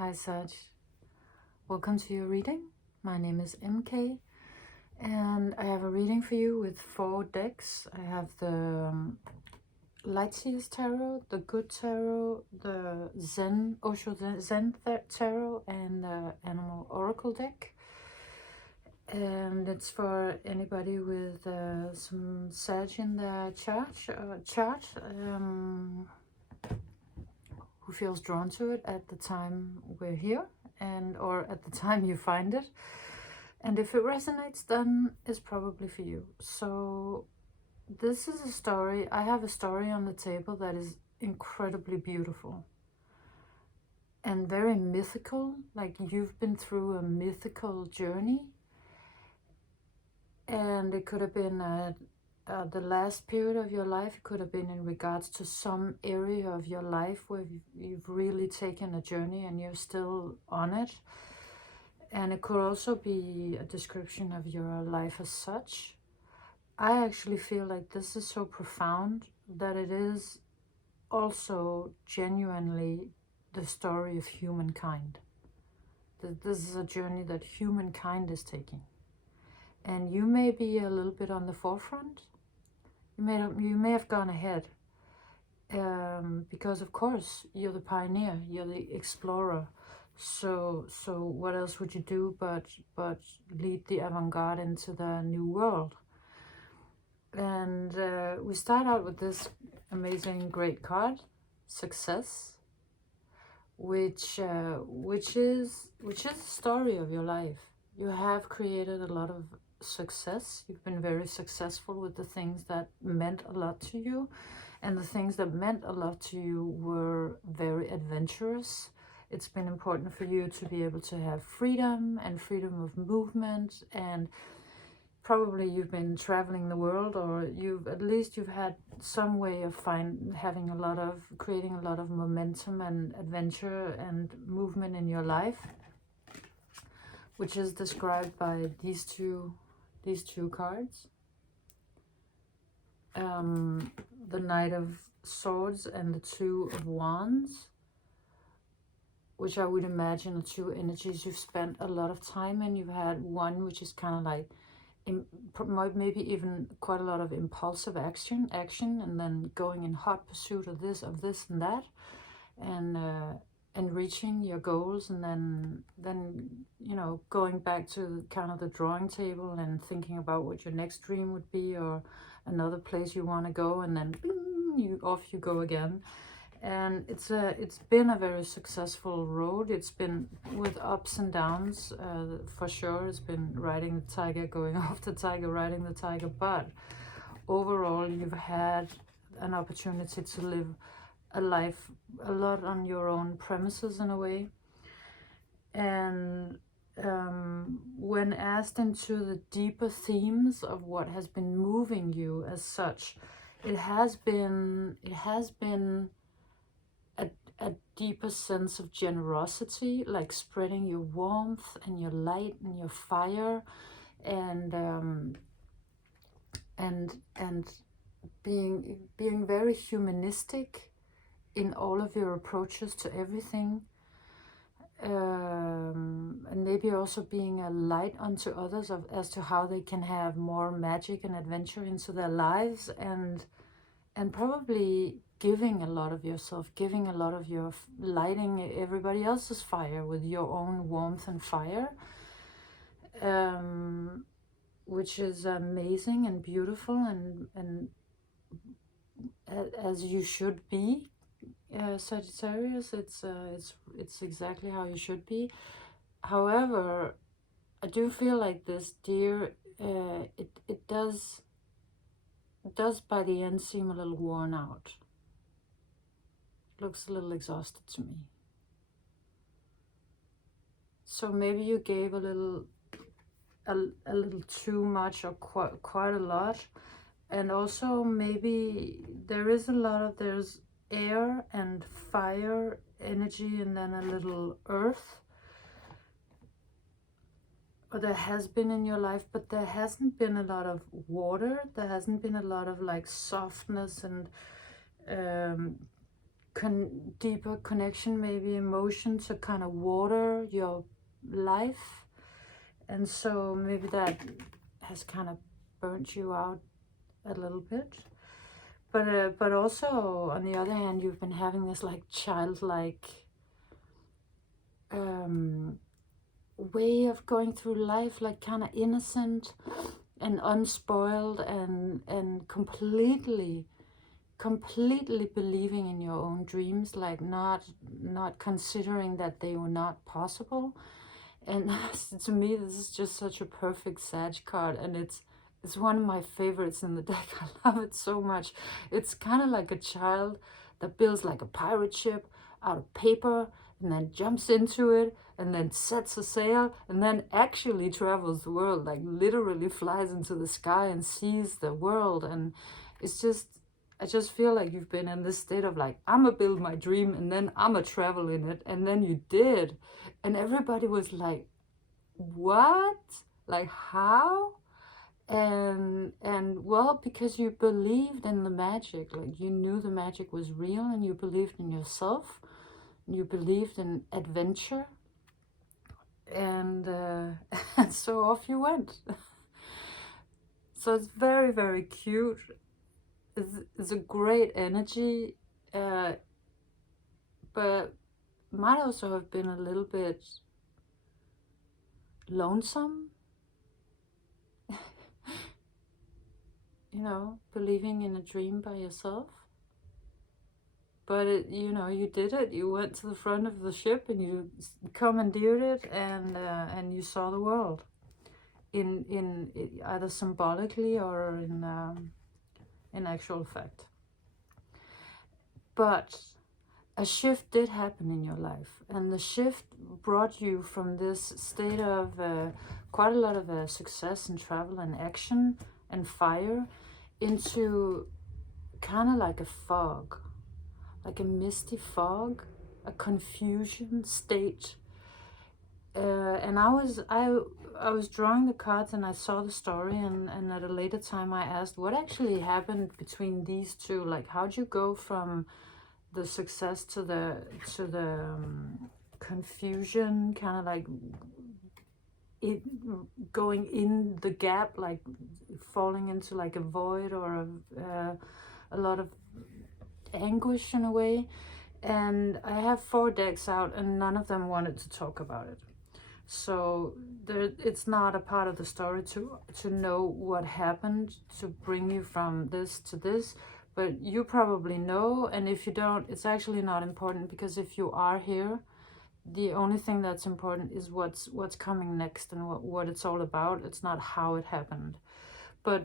Hi Sag, welcome to your reading. My name is MK and I have a reading for you with 4 decks. I have the Lightyear's Tarot, the Good Tarot, the Osho Zen Tarot, and the Animal Oracle deck. And it's for anybody with some Sag in their chart, who feels drawn to it at the time we're here, and or at the time you find it. And if it resonates, then it's probably for you. So this is a story. I have a story on the table that is incredibly beautiful and very mythical, like you've been through a mythical journey. And it could have been the last period of your life. It could have been in regards to some area of your life where you've really taken a journey and you're still on it. And it could also be a description of your life as such. I actually feel like this is so profound that it is also genuinely the story of humankind. This is a journey that humankind is taking. And you may be a little bit on the forefront. You may have gone ahead. Because of course, you're the pioneer, you're the explorer. So what else would you do but lead the avant-garde into the new world? And we start out with this amazing great card, Success, which is the story of your life. You have created a lot of success. You've been very successful with the things that meant a lot to you, and the things that meant a lot to you were very adventurous. It's been important for you to be able to have freedom and freedom of movement, and probably you've been traveling the world, or you've had some way of creating a lot of momentum and adventure and movement in your life, which is described by these two cards, the Knight of Swords and the Two of Wands, which I would imagine are two energies you've spent a lot of time in. You've had one which is kind of like maybe even quite a lot of impulsive action, and then going in hot pursuit of this and that, and reaching your goals, and then you know, going back to kind of the drawing table and thinking about what your next dream would be, or another place you want to go, and then bing, off you go again. And it's been a very successful road. It's been with ups and downs, for sure. It's been riding the tiger, going off the tiger, riding the tiger, but overall you've had an opportunity to live a life a lot on your own premises in a way. And when asked into the deeper themes of what has been moving you as such, it has been a deeper sense of generosity, like spreading your warmth and your light and your fire, and being very humanistic in all of your approaches to everything, and maybe also being a light unto others as to how they can have more magic and adventure into their lives, and probably giving a lot of yourself, giving a lot of your lighting everybody else's fire with your own warmth and fire, which is amazing and beautiful, and as you should be, Sagittarius. It's exactly how you should be. However, I do feel like this, dear, it does by the end seem a little worn out. Looks a little exhausted to me. So maybe you gave a little too much, or quite a lot. And also maybe there's air and fire energy, and then a little earth, or there has been in your life, but there hasn't been a lot of water. There hasn't been a lot of like softness and deeper connection, maybe emotion to kind of water your life. And so maybe that has kind of burnt you out a little bit. But also, on the other hand, you've been having this like childlike way of going through life, like kind of innocent and unspoiled and completely believing in your own dreams, like not considering that they were not possible. And to me, this is just such a perfect Sag card, and it's one of my favorites in the deck. I love it so much. It's kind of like a child that builds like a pirate ship out of paper and then jumps into it and then sets a sail and then actually travels the world, like literally flies into the sky and sees the world. And it's just, I just feel like you've been in this state of like, I'm gonna build my dream and then I'm gonna travel in it. And then you did. And everybody was like, what? Like, how? And well, because you believed in the magic, like you knew the magic was real, and you believed in yourself, and you believed in adventure, and and so off you went. So it's very, very cute. It's a great energy, but might also have been a little bit lonesome. You know, believing in a dream by yourself. But it, you know, you did it. You went to the front of the ship and you commandeered it, and you saw the world in either symbolically or in actual fact. But a shift did happen in your life, and the shift brought you from this state of quite a lot of success and travel and action and fire into kind of like a fog, like a misty fog, a confusion state. And I was drawing the cards, and I saw the story, and at a later time I asked what actually happened between these two. Like, how'd you go from the success to the confusion, kind of like it going in the gap, like falling into like a void or a lot of anguish in a way. And I have 4 decks out, and none of them wanted to talk about it. So it's not a part of the story to know what happened to bring you from this to this, but you probably know. And if you don't, it's actually not important, because if you are here, the only thing that's important is what's coming next and what it's all about. It's not how it happened. But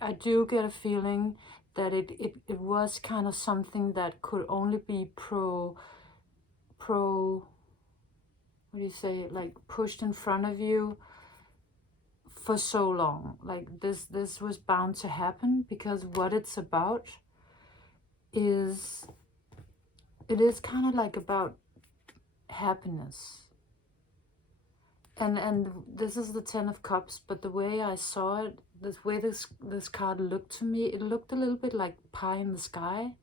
I do get a feeling that it was kind of something that could only be what do you say, like pushed in front of you for so long. Like this was bound to happen, because what it's about is, it is kind of like about happiness. And this is the 10 of Cups, but the way I saw it, the way this card looked to me, it looked a little bit like pie in the sky,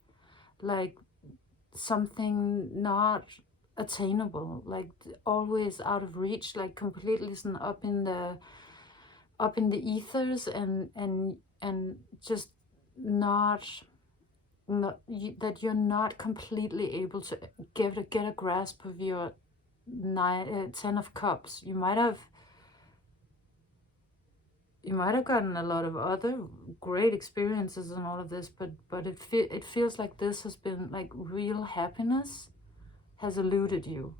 like something not attainable, like always out of reach, like completely up in the ethers, and just that you're not completely able to get a grasp of your 10 of Cups. You might have gotten a lot of other great experiences and all of this, but it feels like this has been like real happiness has eluded you.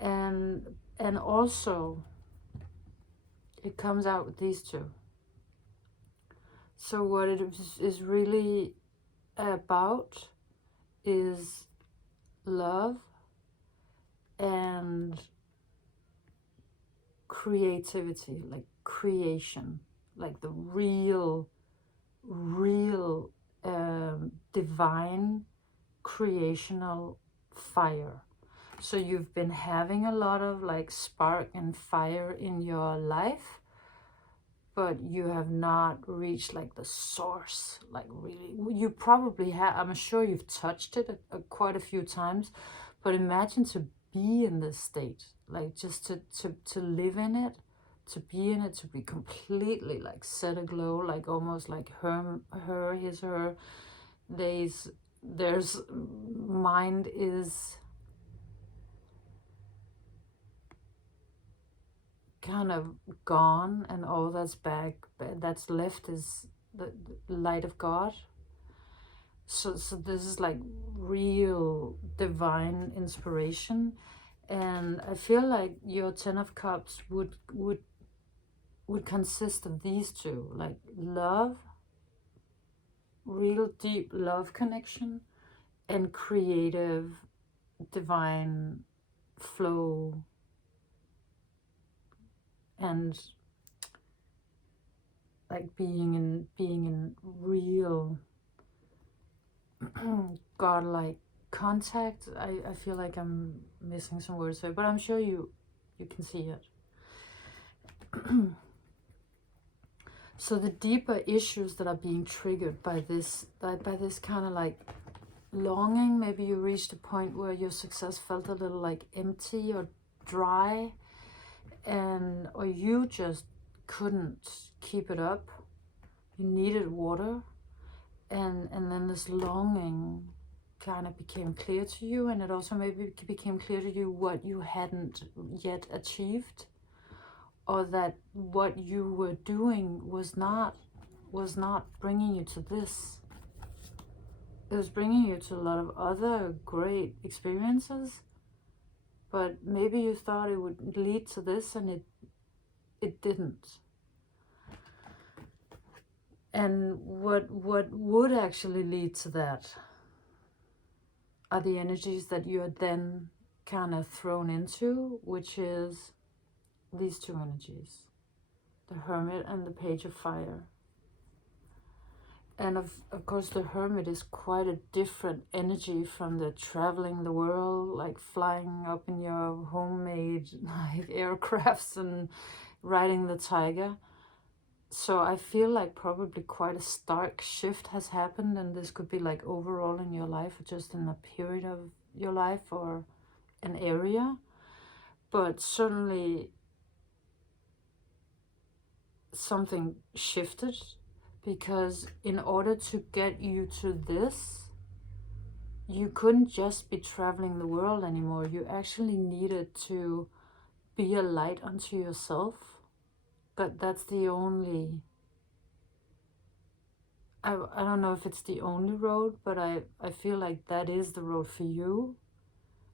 And also it comes out with these two. So what it is really about is love and creativity, like creation, like the real divine creational fire. So you've been having a lot of like spark and fire in your life, but you have not reached like the source. Like really, you probably have, I'm sure you've touched it quite a few times, but imagine to be in this state, like just to live in it, to be in it, to be completely like set aglow, like almost like his, her, there's mind is kind of gone, and all that's left is the light of God. So this is like real divine inspiration, and I feel like your Ten of Cups would consist of these two, like love, real deep love connection, and creative divine flow, and like being in real godlike contact. I feel like I'm missing some words there, but I'm sure you can see it. So the deeper issues that are being triggered by this kind of like longing, maybe you reached a point where your success felt a little like empty or dry, or you just couldn't keep it up. You needed water, and then this longing kind of became clear to you, and it also maybe became clear to you what you hadn't yet achieved, or that what you were doing was not bringing you to this. It was bringing you to a lot of other great experiences, but maybe you thought it would lead to this, and it didn't. And what would actually lead to that are the energies that you're then kind of thrown into, which is these two energies, the Hermit and the Page of Fire. And of course the Hermit is quite a different energy from the traveling the world, like flying up in your homemade like aircrafts and riding the tiger. So I feel like probably quite a stark shift has happened, and this could be like overall in your life, or just in a period of your life or an area. But certainly something shifted, because in order to get you to this, you couldn't just be traveling the world anymore. You actually needed to be a light unto yourself. But that's the only, I don't know if it's the only road, but I feel like that is the road for you.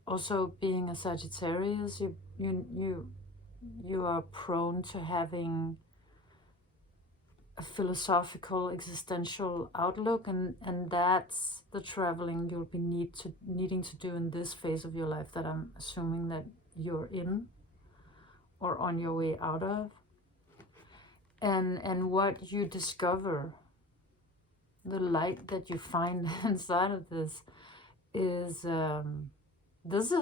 Also, being a Sagittarius, you are prone to having a philosophical, existential outlook, and that's the traveling you'll be needing to do in this phase of your life that I'm assuming that you're in or on your way out of. And what you discover, the light that you find inside of this is a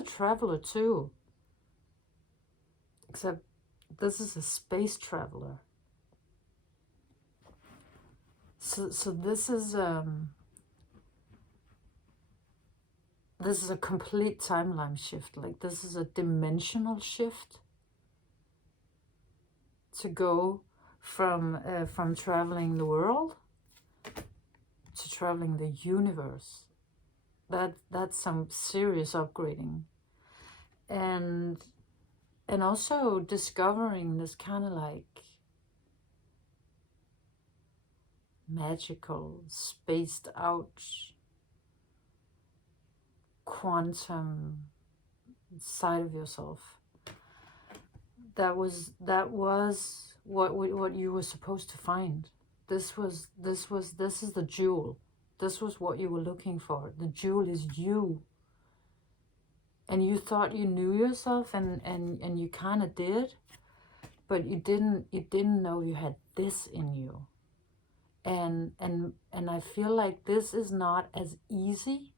traveler too, except this is a space traveler. So this is a complete timeline shift. Like this is a dimensional shift to go from traveling the world to traveling the universe. That's some serious upgrading, and also discovering this kind of like magical, spaced out, quantum side of yourself. That was what you were supposed to find. This is the jewel. This was what you were looking for. The jewel is you. And you thought you knew yourself, and you kind of did, but you didn't know you had this in you. And I feel like this is not as easy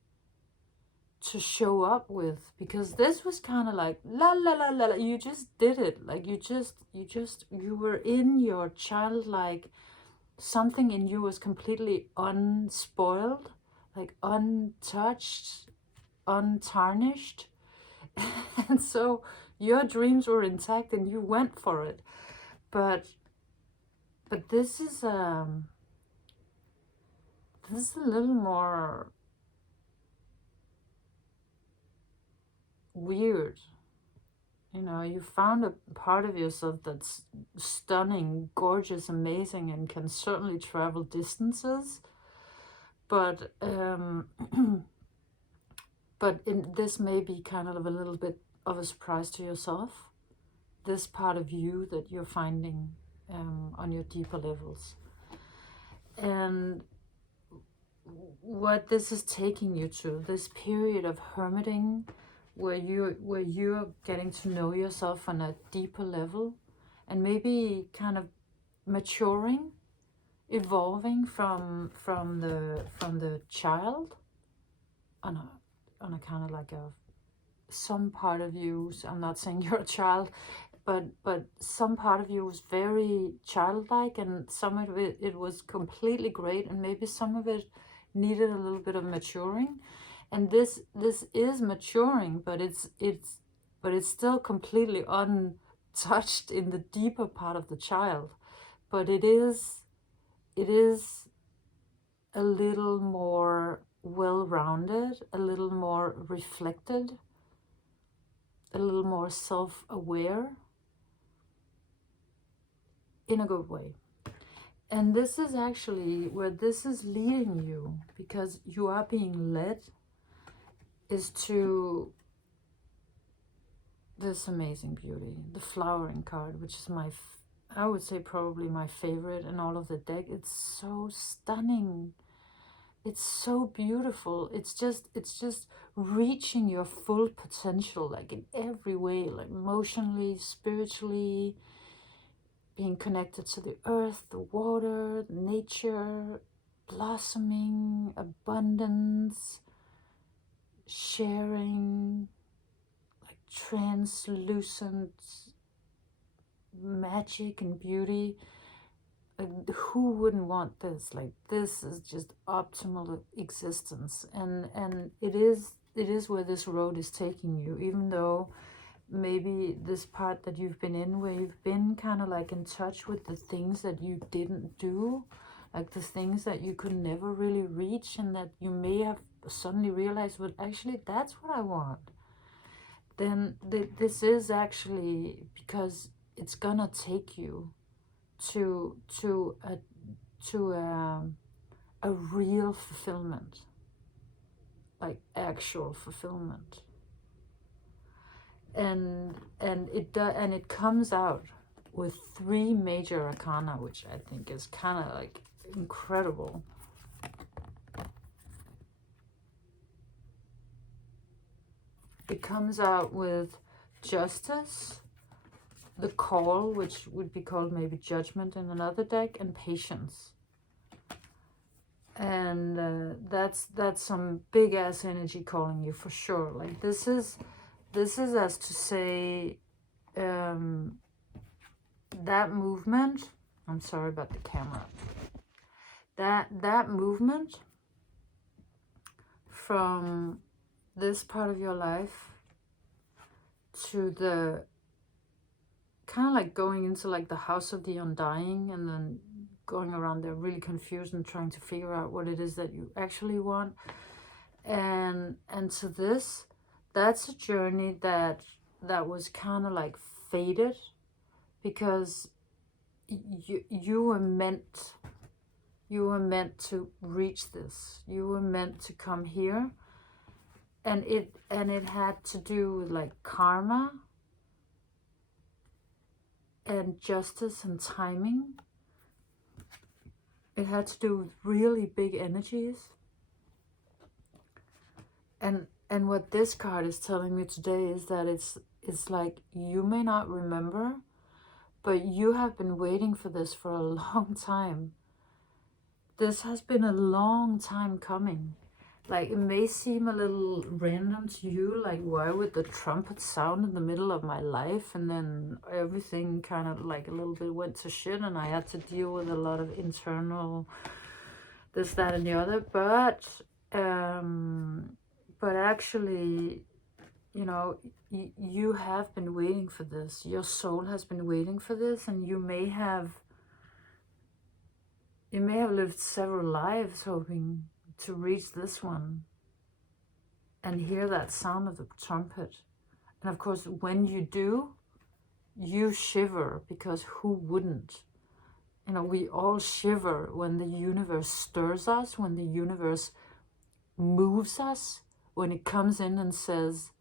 show up with, because this was kind of like la la la la la. You just did it, like you were in your childlike, something in you was completely unspoiled, like untouched, untarnished. And so your dreams were intact and you went for it. But this is a little more weird. You know, you found a part of yourself that's stunning, gorgeous, amazing, and can certainly travel distances. But but this may be kind of a little bit of a surprise to yourself. This part of you that you're finding on your deeper levels. And what this is taking you to, this period of hermiting, where you're getting to know yourself on a deeper level, and maybe kind of maturing, evolving from the child on a kind of like some part of you. So I'm not saying you're a child, but some part of you was very childlike, and some of it was completely great, and maybe some of it needed a little bit of maturing. And this is maturing, but it's still completely untouched in the deeper part of the child. But it is a little more well-rounded, a little more reflected, a little more self-aware, in a good way. And this is actually where this is leading you, because you are being led, is to this amazing beauty, the flowering card, which is I would say probably my favorite in all of the deck. It's so stunning. It's so beautiful. It's just reaching your full potential, like in every way, like emotionally, spiritually, being connected to the earth, the water, nature, blossoming, abundance, sharing, like translucent magic and beauty. Who wouldn't want this? Like, this is just optimal existence, and it is where this road is taking you. Even though maybe this part that you've been in, where you've been kind of like in touch with the things that you didn't do, like the things that you could never really reach, and that you may have suddenly realized, well, actually that's what I want. Then this is actually, because it's gonna take you to a real fulfillment, like actual fulfillment. And it comes out with 3 major arcana, which I think is kind of like incredible. It comes out with justice, the call, which would be called maybe judgment in another deck, and patience. And that's some big ass energy calling you, for sure. Like, this is as to say, that movement, I'm sorry about the camera, that movement from this part of your life to the kind of like going into like the house of the undying, and then going around there really confused and trying to figure out what it is that you actually want. And to this, that's a journey that was kind of like fated, because you were meant to reach this. You were meant to come here, and it had to do with like karma and justice and timing. It had to do with really big energies. And what this card is telling me today is that it's like, you may not remember, but you have been waiting for this for a long time. This has been a long time coming. Like, it may seem a little random to you, like, why would the trumpet sound in the middle of my life? And then everything kind of like a little bit went to shit, and I had to deal with a lot of internal this, that, and the other. But actually, you know, you have been waiting for this. Your soul has been waiting for this, and you may have lived several lives hoping to reach this one and hear that sound of the trumpet. And of course, when you do, you shiver, because who wouldn't? You know, we all shiver when the universe stirs us, when the universe moves us, when it comes in and says,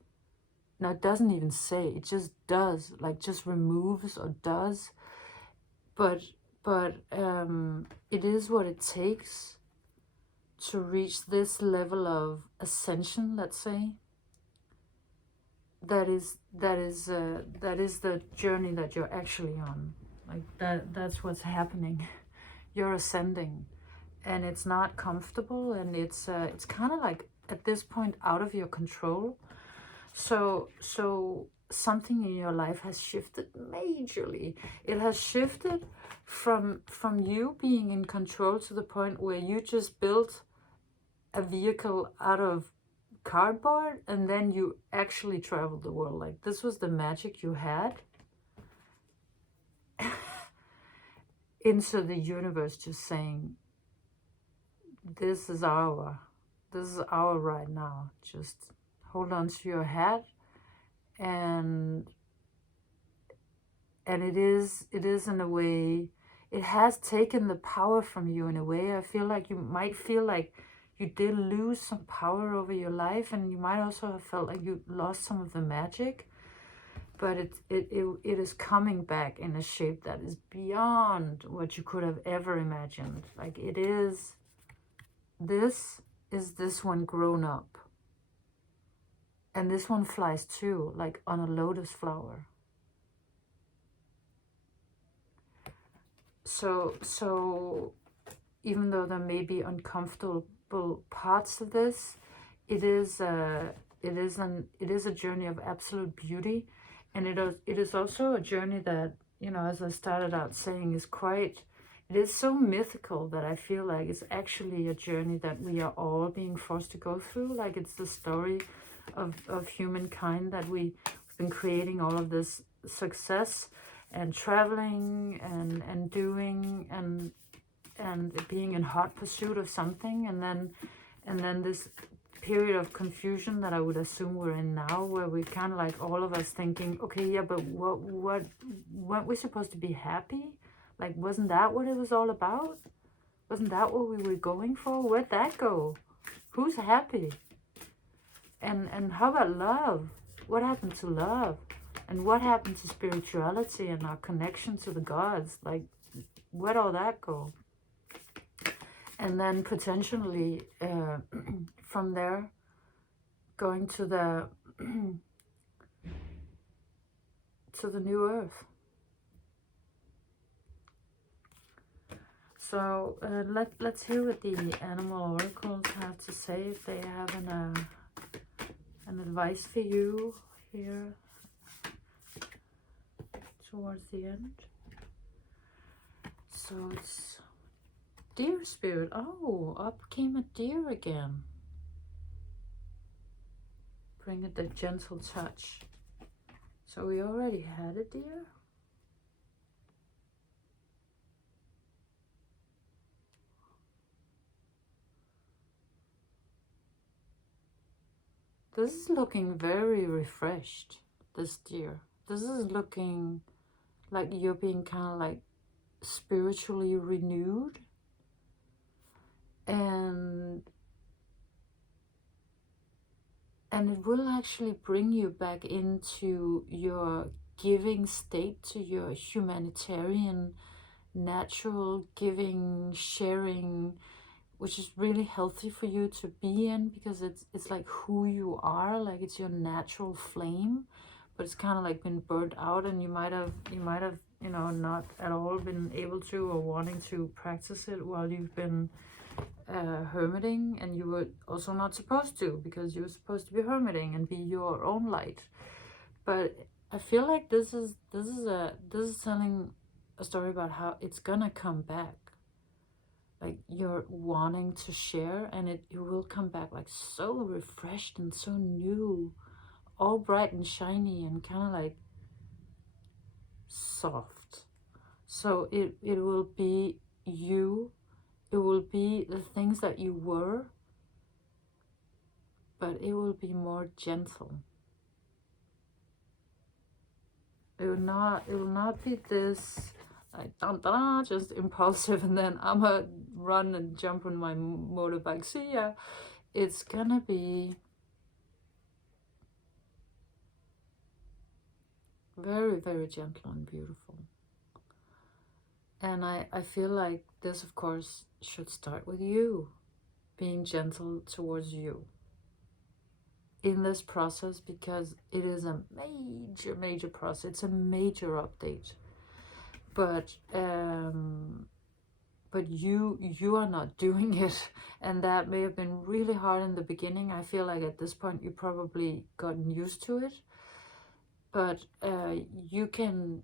now it doesn't even say, it just does, like just removes or does. But it is what it takes to reach this level of ascension, let's say. That is the journey that you're actually on. Like that's what's happening. You're ascending, and it's not comfortable, and it's kind of like at this point out of your control. So something in your life has shifted majorly. It has shifted from you being in control to the point where you just built a vehicle out of cardboard, and then you actually traveled the world. Like, this was the magic you had, into the universe just saying, this is our right now. Just hold on to your hat, and it is in a way, it has taken the power from you in a way. I feel like you might feel like you did lose some power over your life, and you might also have felt like you lost some of the magic, but it is coming back in a shape that is beyond what you could have ever imagined. Like, this is this one grown up, and this one flies too, like on a lotus flower. So even though there may be uncomfortable parts of this, it is a journey of absolute beauty, and it is also a journey that, you know, as I started out saying, it is so mythical that I feel like it's actually a journey that we are all being forced to go through. Like, it's the story of humankind, that we've been creating all of this success and traveling and doing and being in hot pursuit of something, and then this period of confusion that I would assume we're in now, where we kind of like all of us thinking, okay, yeah, but what weren't we supposed to be happy? Like, wasn't that what it was all about? Wasn't that what we were going for? Where'd that go? Who's happy? And how about love? What happened to love? And what happened to spirituality and our connection to the gods? Like, where'd all that go? And then potentially from there, going to the new earth. So let's hear what the animal oracles have to say, if they have an advice for you here towards the end. So it's deer spirit. Oh, up came a deer again. Bring it the gentle touch. So we already had a deer. This is looking very refreshed, this deer. This is looking like you're being kind of like spiritually renewed. And it will actually bring you back into your giving state, to your humanitarian, natural giving, sharing, which is really healthy for you to be in, because it's like who you are, like it's your natural flame, but it's kind of like been burnt out, and you might have you know, not at all been able to or wanting to practice it while you've been hermiting, and you were also not supposed to, because you were supposed to be hermiting and be your own light. But I feel like this is telling a story about how it's gonna come back. Like you're wanting to share, and it will come back like so refreshed and so new, all bright and shiny and kind of like soft. So it will be you. It will be the things that you were, but it will be more gentle. It will not be this like just impulsive, and then I'm gonna run and jump on my motorbike. See ya. It's gonna be very, very gentle and beautiful. And I feel like this, of course, should start with you, being gentle towards you in this process, because it is a major process. It's a major update. But you are not doing it, and that may have been really hard in the beginning. I feel like at this point you probably gotten used to it, but you can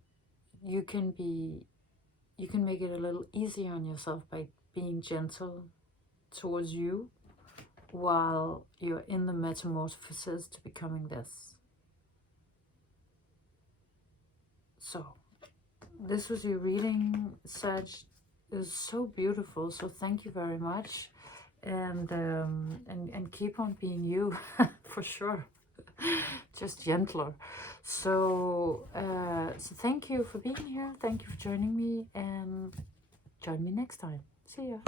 make it a little easier on yourself by being gentle towards you while you're in the metamorphosis to becoming this. So this was your reading, Sag. It was so beautiful, so thank you very much, and keep on being you for sure. Just gentler. So so thank you for being here. Thank you for joining me, and join me next time. See ya.